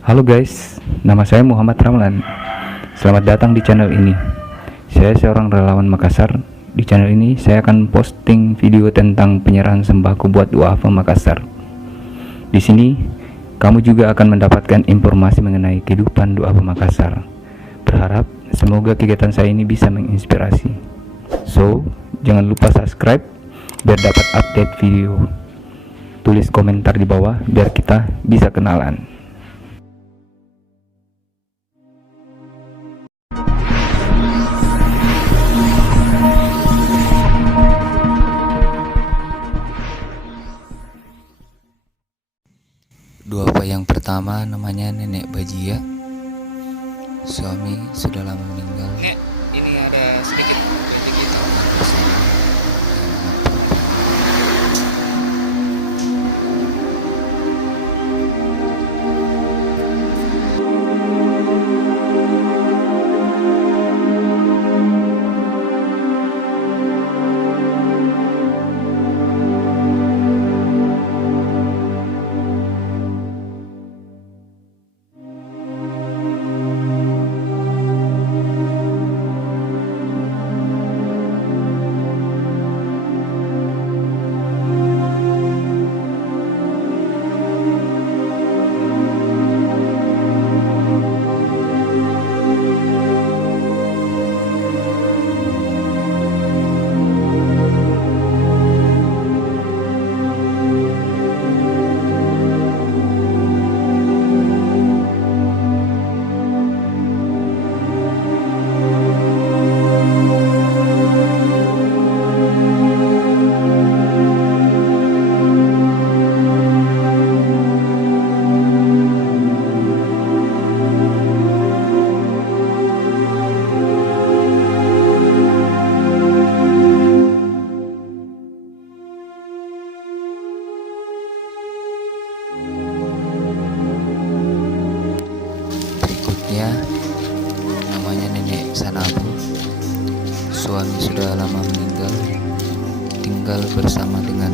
Halo guys, nama saya Muhammad Ramlan. Selamat datang di channel ini. Saya seorang relawan Makassar. Di channel ini saya akan posting video tentang penyerahan sembako buat duafa Makassar. Di sini kamu juga akan mendapatkan informasi mengenai kehidupan duafa Makassar. Berharap semoga kegiatan saya ini bisa menginspirasi. So, jangan lupa subscribe biar dapat update video. Tulis komentar di bawah biar kita bisa kenalan. Duafa yang pertama namanya Nenek Bajia. Suami sudah lama meninggal. Nek, ini ada sedikit rezeki Tinggal bersama dengan anak perempuan. Berikutnya namanya Nenek Sanabu. Suami sudah lama meninggal, tinggal bersama dengan